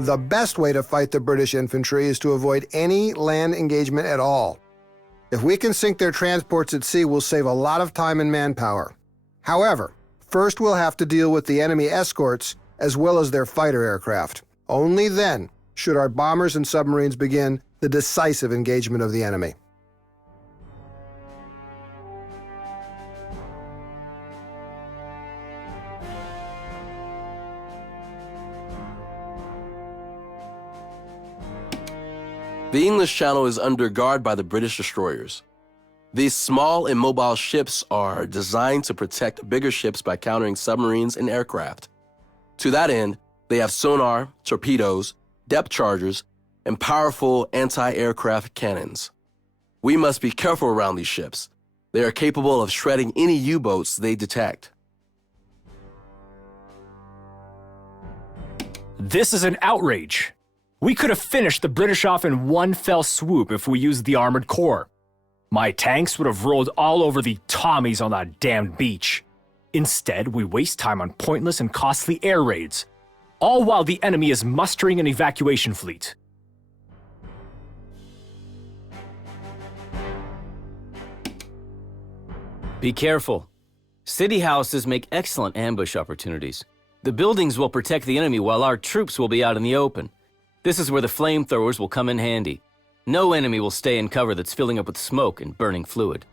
The best way to fight the British infantry is to avoid any land engagement at all. If we can sink their transports at sea, we'll save a lot of time and manpower. However, first we'll have to deal with the enemy escorts as well as their fighter aircraft. Only then should our bombers and submarines begin the decisive engagement of the enemy. The English Channel is under guard by the British destroyers. These small and mobile ships are designed to protect bigger ships by countering submarines and aircraft. To that end, they have sonar, torpedoes, depth chargers, and powerful anti-aircraft cannons. We must be careful around these ships. They are capable of shredding any U-boats they detect. This is an outrage. We could have finished the British off in one fell swoop if we used the armored core. My tanks would have rolled all over the Tommies on that damned beach. Instead, we waste time on pointless and costly air raids, all while the enemy is mustering an evacuation fleet. Be careful. City houses make excellent ambush opportunities. The buildings will protect the enemy while our troops will be out in the open. This is where the flamethrowers will come in handy. No enemy will stay in cover that's filling up with smoke and burning fluid.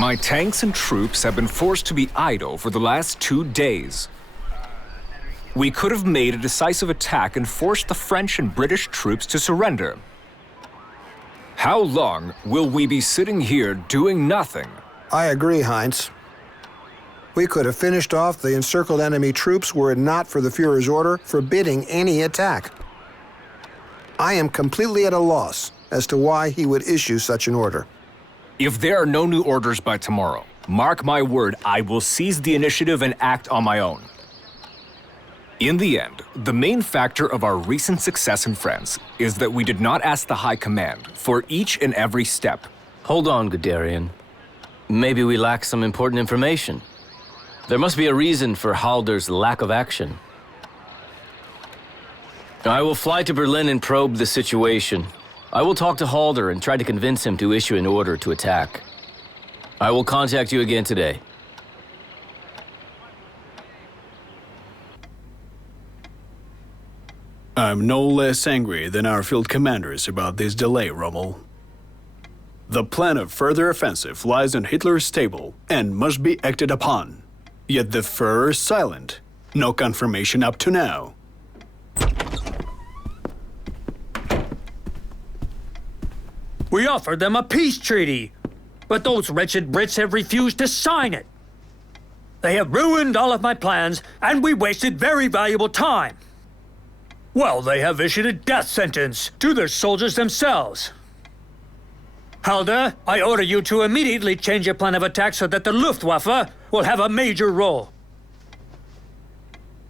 My tanks and troops have been forced to be idle for the last 2 days. We could have made a decisive attack and forced the French and British troops to surrender. How long will we be sitting here doing nothing? I agree, Heinz. We could have finished off the encircled enemy troops were it not for the Führer's order forbidding any attack. I am completely at a loss as to why he would issue such an order. If there are no new orders by tomorrow, mark my word, I will seize the initiative and act on my own. In the end, the main factor of our recent success in France is that we did not ask the High Command for each and every step. Hold on, Guderian. Maybe we lack some important information. There must be a reason for Halder's lack of action. I will fly to Berlin and probe the situation. I will talk to Halder and try to convince him to issue an order to attack. I will contact you again today. I'm no less angry than our field commanders about this delay, Rommel. The plan of further offensive lies in Hitler's table and must be acted upon. Yet the Führer is silent. No confirmation up to now. We offered them a peace treaty, but those wretched Brits have refused to sign it. They have ruined all of my plans, and we wasted very valuable time. Well, they have issued a death sentence to their soldiers themselves. Halder, I order you to immediately change your plan of attack so that the Luftwaffe will have a major role.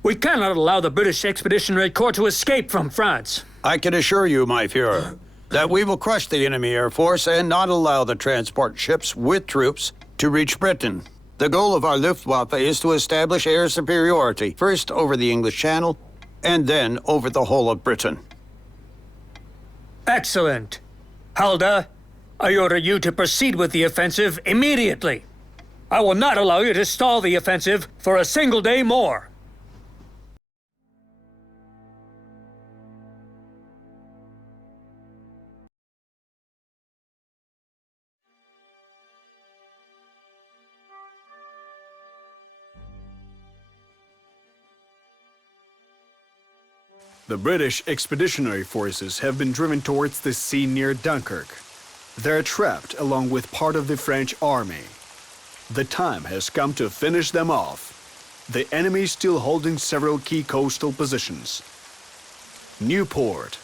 We cannot allow the British Expeditionary Corps to escape from France. I can assure you, my Führer, that we will crush the enemy air force and not allow the transport ships with troops to reach Britain. The goal of our Luftwaffe is to establish air superiority, first over the English Channel, and then over the whole of Britain. Excellent. Halder, I order you to proceed with the offensive immediately. I will not allow you to stall the offensive for a single day more. The British expeditionary forces have been driven towards the sea near Dunkirk. They're trapped along with part of the French army. The time has come to finish them off. The enemy is still holding several key coastal positions. Newport,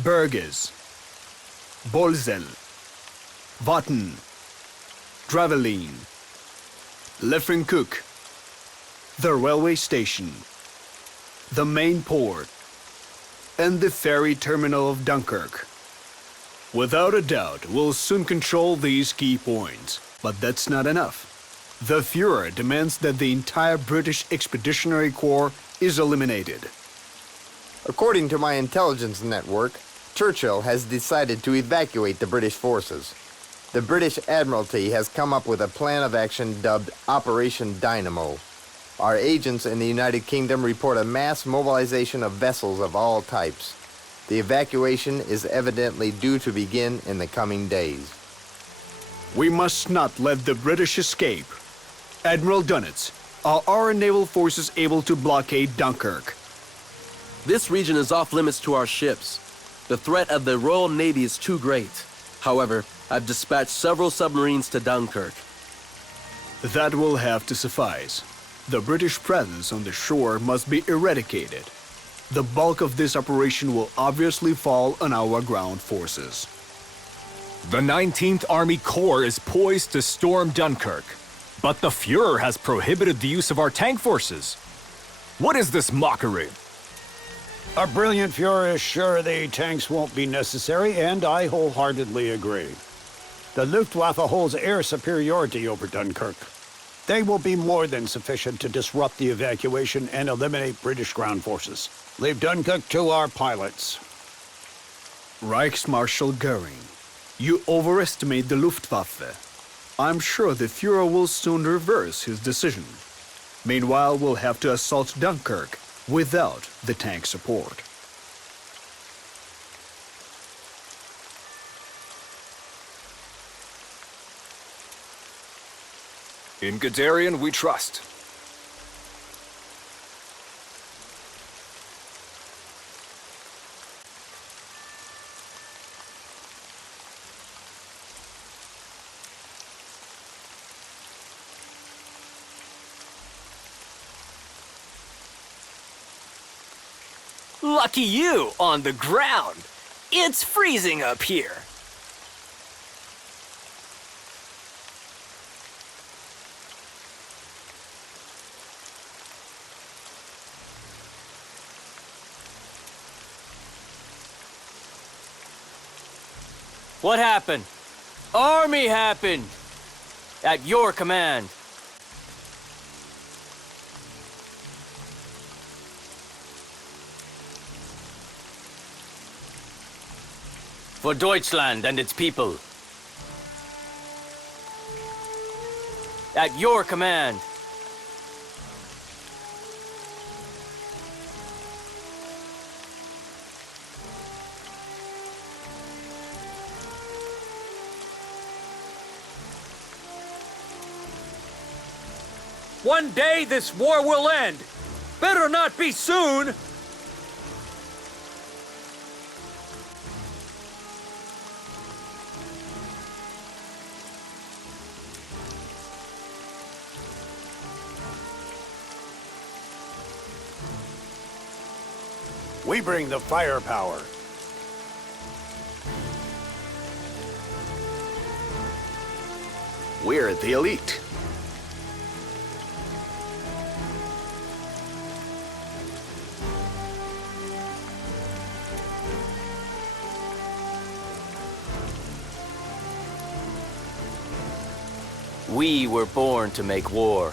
Burges, Bolzel, Watten, Dravelin, Leffernkirk, the railway station, the main port, and the ferry terminal of Dunkirk. Without a doubt, we'll soon control these key points, but that's not enough. The Führer demands that the entire British Expeditionary Corps is eliminated. According to my intelligence network, Churchill has decided to evacuate the British forces. The British Admiralty has come up with a plan of action dubbed Operation Dynamo. Our agents in the United Kingdom report a mass mobilization of vessels of all types. The evacuation is evidently due to begin in the coming days. We must not let the British escape. Admiral Dönitz, are our naval forces able to blockade Dunkirk? This region is off limits to our ships. The threat of the Royal Navy is too great. However, I've dispatched several submarines to Dunkirk. That will have to suffice. The British presence on the shore must be eradicated. The bulk of this operation will obviously fall on our ground forces. The 19th Army Corps is poised to storm Dunkirk, but the Führer has prohibited the use of our tank forces. What is this mockery? Our brilliant Führer is sure the tanks won't be necessary, and I wholeheartedly agree. The Luftwaffe holds air superiority over Dunkirk. They will be more than sufficient to disrupt the evacuation and eliminate British ground forces. Leave Dunkirk to our pilots. Reichsmarschall Goering, you overestimate the Luftwaffe. I'm sure the Führer will soon reverse his decision. Meanwhile, we'll have to assault Dunkirk without the tank support. In Guderian, we trust. Lucky you, on the ground. It's freezing up here. What happened? Army happened! At your command. For Deutschland and its people. At your command. One day this war will end. Better not be soon. We bring the firepower. We're the elite. We were born to make war.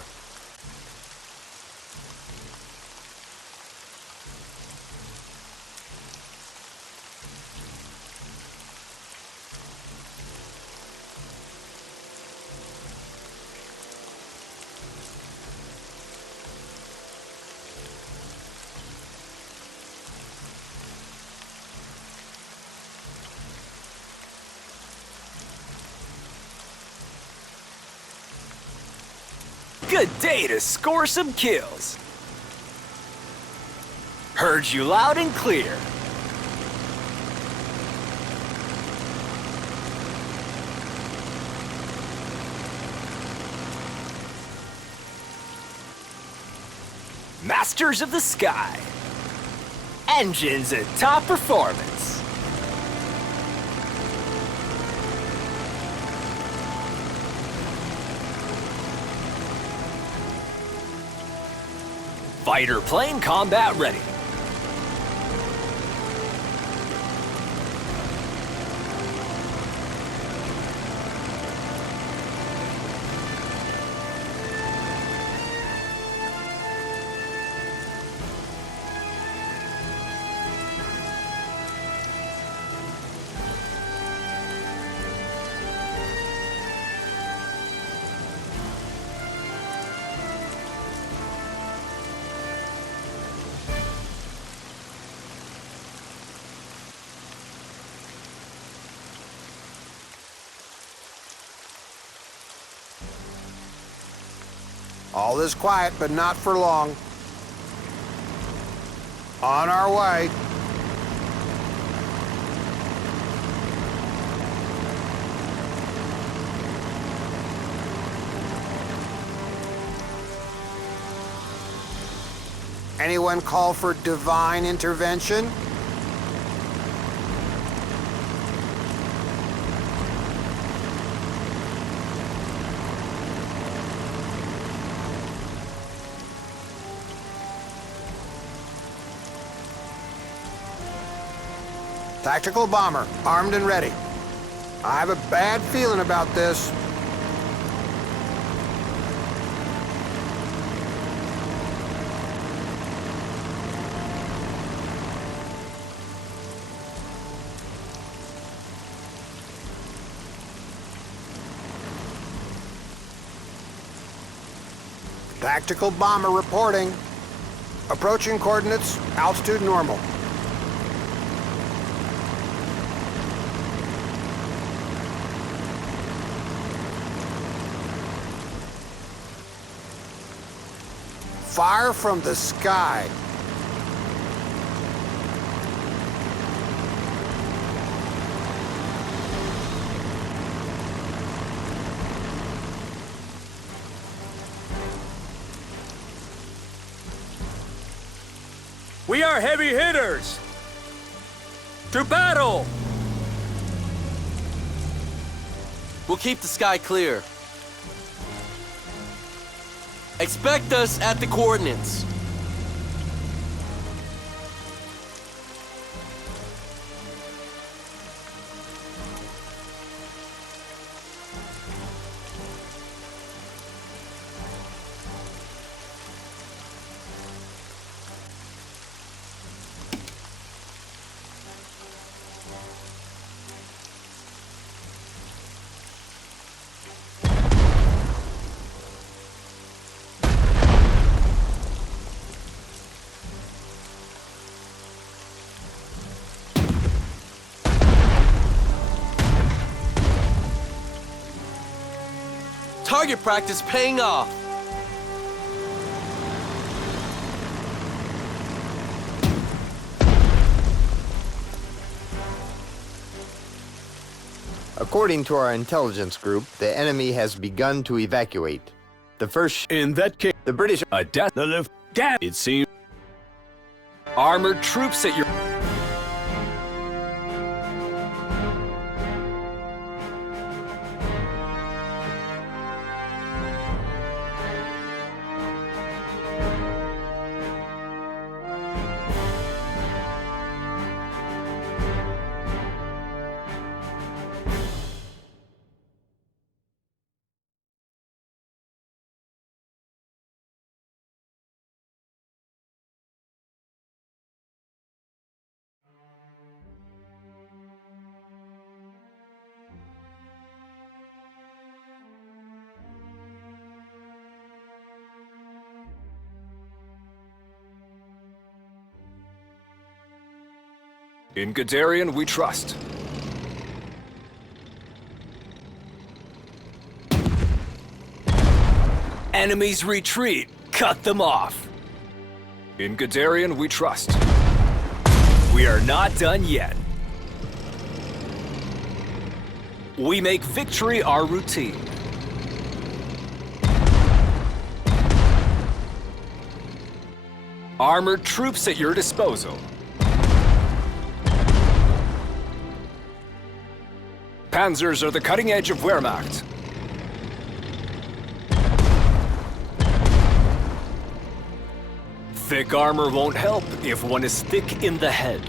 Good day to score some kills. Heard you loud and clear. Masters of the sky. Engines at top performance. Fighter plane combat ready. All is quiet, but not for long. On our way. Anyone call for divine intervention? Tactical bomber, armed and ready. I have a bad feeling about this. Tactical bomber reporting. Approaching coordinates, altitude normal. Fire from the sky. We are heavy hitters! To battle! We'll keep the sky clear. Expect us at the coordinates. Target practice paying off. According to our intelligence group, the enemy has begun to evacuate. The first In that case, the British A death. the lift. Damn! It seems. Armored troops at your... In Guderian, we trust. Enemies retreat. Cut them off. In Guderian, we trust. We are not done yet. We make victory our routine. Armored troops at your disposal. Panzers are the cutting edge of Wehrmacht. Thick armor won't help if one is thick in the head.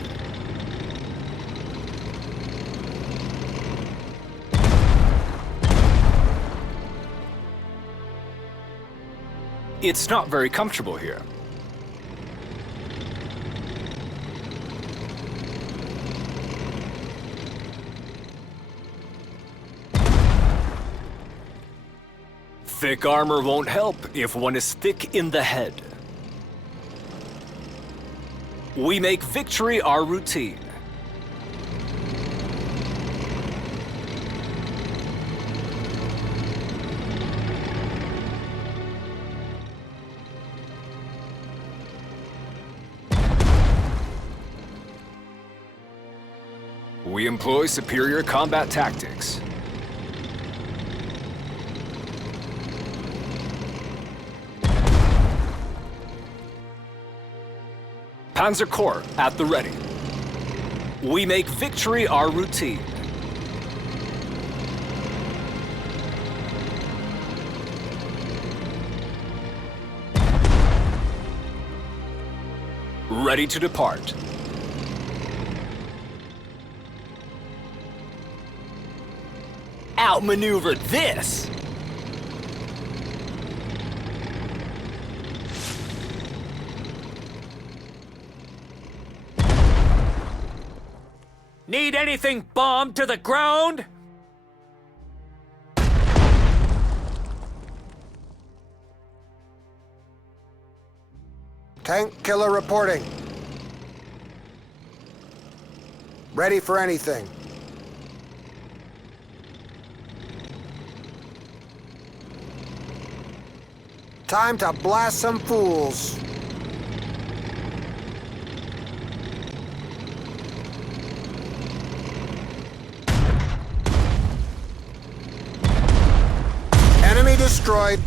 It's not very comfortable here. Thick armor won't help if one is thick in the head. We make victory our routine. We employ superior combat tactics. Panzer Corps at the ready. We make victory our routine. Ready to depart. Outmaneuver this! Need anything bombed to the ground? Tank killer reporting. Ready for anything. Time to blast some fools. Enemy destroyed.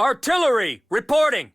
Artillery, reporting.